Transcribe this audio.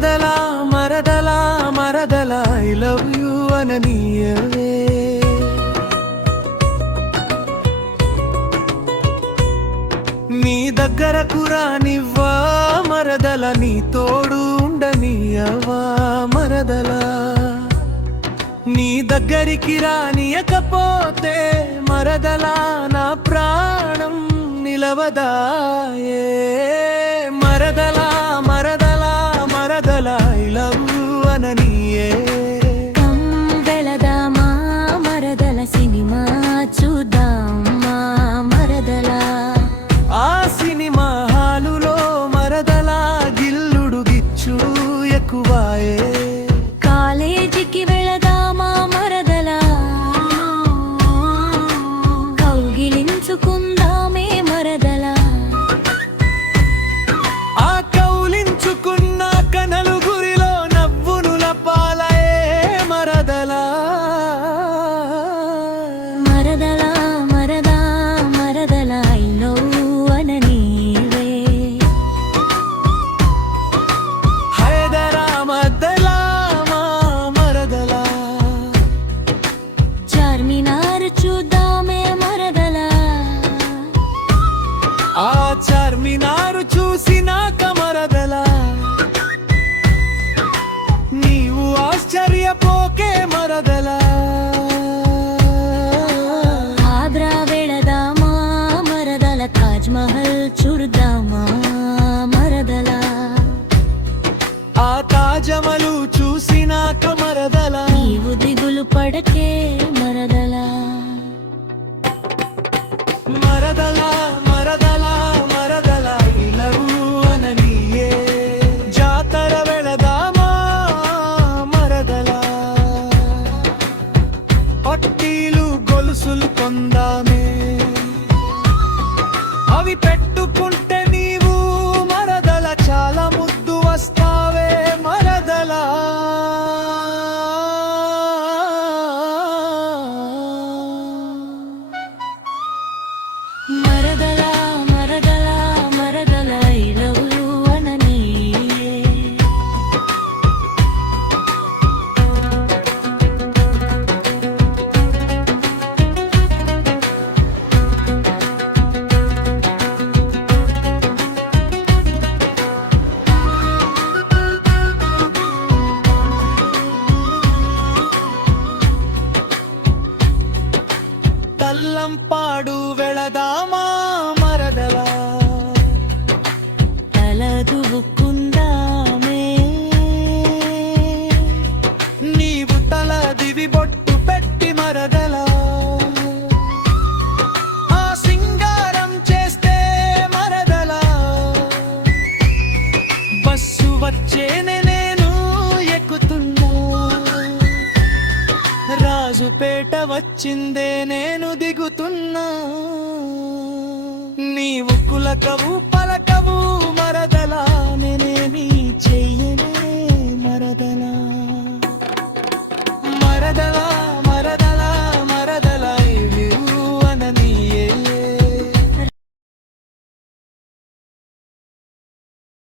మరదలా మరదలా మరదలా ఐ లవ్ యూ అననీయవే. నీ దగ్గరకు రానివ్వా మరదల, నీ తోడు ఉండనియవా మరదలా. నీ దగ్గరికి రానియకపోతే మరదలా నా ప్రాణం నిలవదాయే. మరదలా మరదలా మరదలా ఐ లవ్ యూ అననీయే. వెళదామా మరదల సినిమా చూద్దామా మరదలా. ఆ సినిమా హాలులో మరదలా గిల్లుడు గిచ్చు ఎక్కువాయే. కాలేజీకి వెళదామా మరదలా, కౌగిలించుకుందామే మరదలా. ఆ కౌలించుకున్న కనలుగురిలో నవ్వునుల పాలయే మరదలా. మరదలా మరదా మరదలా ఐ లవ్ అననీవే. హైదరా మద్దలా మా మరదలా. చార్మినార్ చూద్దామే మరదలా. ఆ చార్మినారు చూసినాక మరదలా నీవు ఆశ్చర్యపోకే మరదలా. ఆగ్రా వెళదామా మరదల, తాజ్ మహల్ చూద్దామా మరదలా. ఆ తాజమలు చూసినాక మరదలా నీవు దిగులు పడకే మరదలా. మరదలా మరదలా మరదలా ఐ లవ్ యూ అననీయే. జాతర వెళదామా మరదలా, పట్టీలు గొలుసులు కొందామే. అవి పెట్టుకుంటే నీవు మరదల చాలా ముద్దు వస్తావే మరదలా. మరదలా మరదలా మరదలా ఐ లవ్ యూ అననీయే. తల్లంపాడు వెళదామా మరదలా, తల దువ్వుకుందామే. నీవు తల దివి బొట్టు పెట్టి మరదలా ఆ సింగారం చేస్తే మరదలా. బస్సు వచ్చేనే నేను ఎక్కుతున్నా, రాజుపేట వచ్చిందే నేను దిగుతున్నా. నీవు కులకవు పలకవు మరదలా నేనేమి